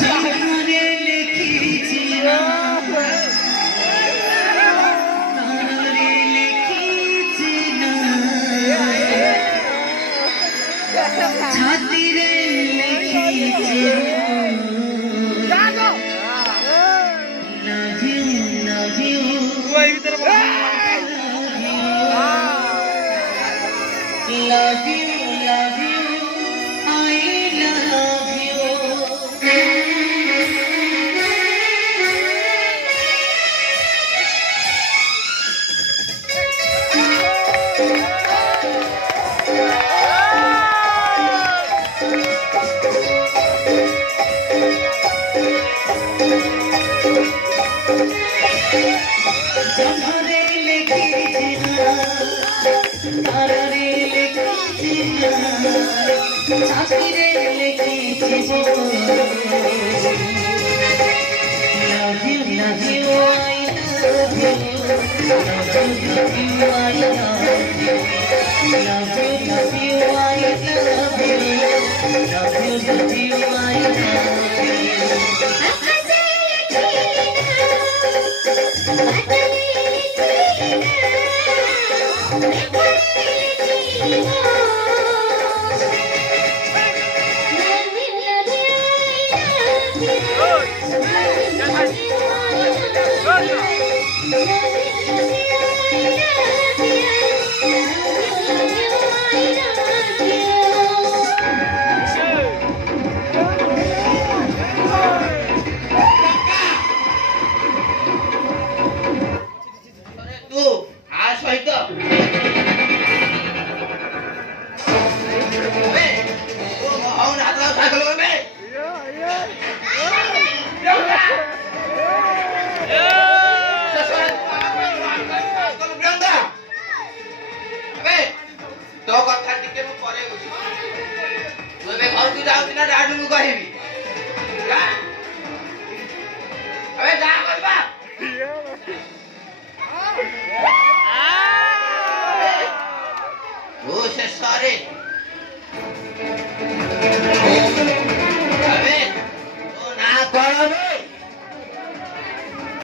যেখানে লিখেছি নাম তারে লিখেছি ছাতিরে লিখেছি love you love you love you love you I love you যেখানে লিখেছি তারে লিখেছি ছাতিরে লিখেছি love you love you I love you love you love you I love you love you love you I love you love you love you I love तो कथा टिके मु परे बुझी तू एबे घर तू जाउती ना डाडू मु कहिबी जा अबे जा करबा ओ से सारे